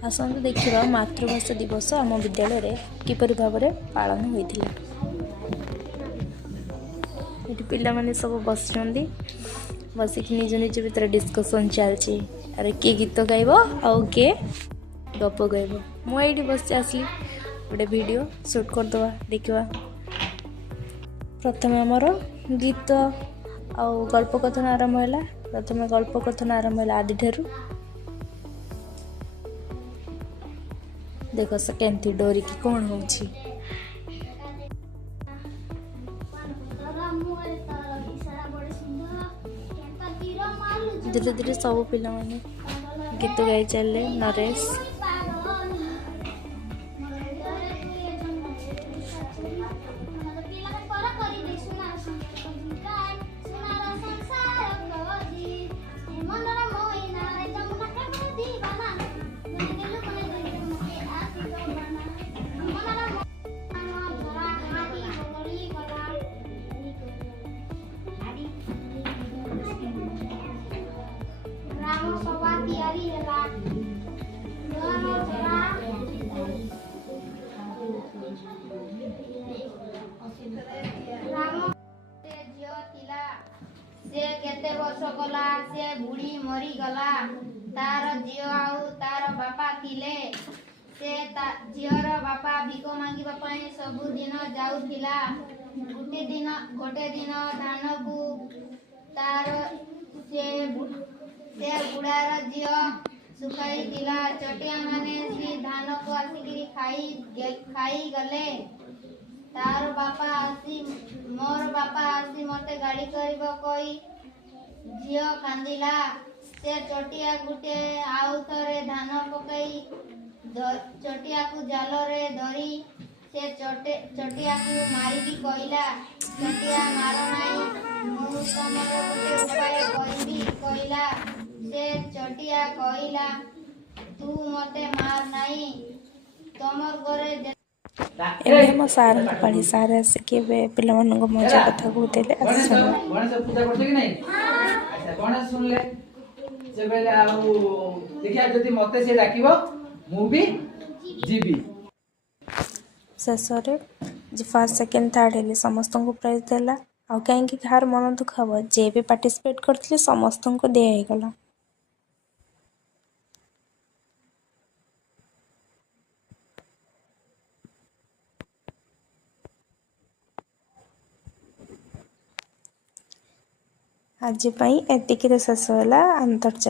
आसतु देखा मातृभाषा दिवस आम विद्यालय रे किपरि भाव में पालन होता। ये पिला माने सब बस बसिक निज निज भीतर डिस्कसन चलती। अरे किए गीत गाइब आउ किए गप गाइब। मुझे बस आसली गोटे वीडियो शूट करदे देखा। प्रथम आमर गीत आउ गल्पकथन आरंभ है। प्रथम गल्पकथन आरंभ है आदि ठारू। देख से केमती डरिकी कौन हो। धीरे धीरे सब पिला माने गीत गाई चलले। नरेश से केते वर्ष गला से बुढ़ी मरी गला। तार झियो आउ तार बापा थिले। से झियर बापा भिक मांगिबा पई सब दिन जाउथिला। गोटे दिन धान को तार से बुढ़ार झियो सुखाई दिला। चटिया माने से धान को आसिकी खाई गले। तार बापा आसी मोर बापा आसी मते गाड़ी करिब कोई झियो कांदिला। से चटिया गुटे आउ थरे धान पकई चटिया को जाल रे धरी से चटिया को मारी की कहला चटिया मारो नाही मु तमर गुटे उपाय कहबी कहला। से चटिया कहला तू मते मार नाही तमर घरे एम मो सार पाड़ी सार आसिक पिला मजा कथा कहते गणेश पूजा करते कि नहीं। अच्छा गणेश सुनले से बेले आउ देखिया जदी मते से डाकिबो मु भी जीबी। शेष जे फर्स्ट सेकेंड थर्ड हेले समस्त को प्राइज देला। आ कहीं कहार मन दुख हम जे भी पार्टिसिपेट करते समस्त को दिगला। आज एतिक शेष है अंतर्जातीय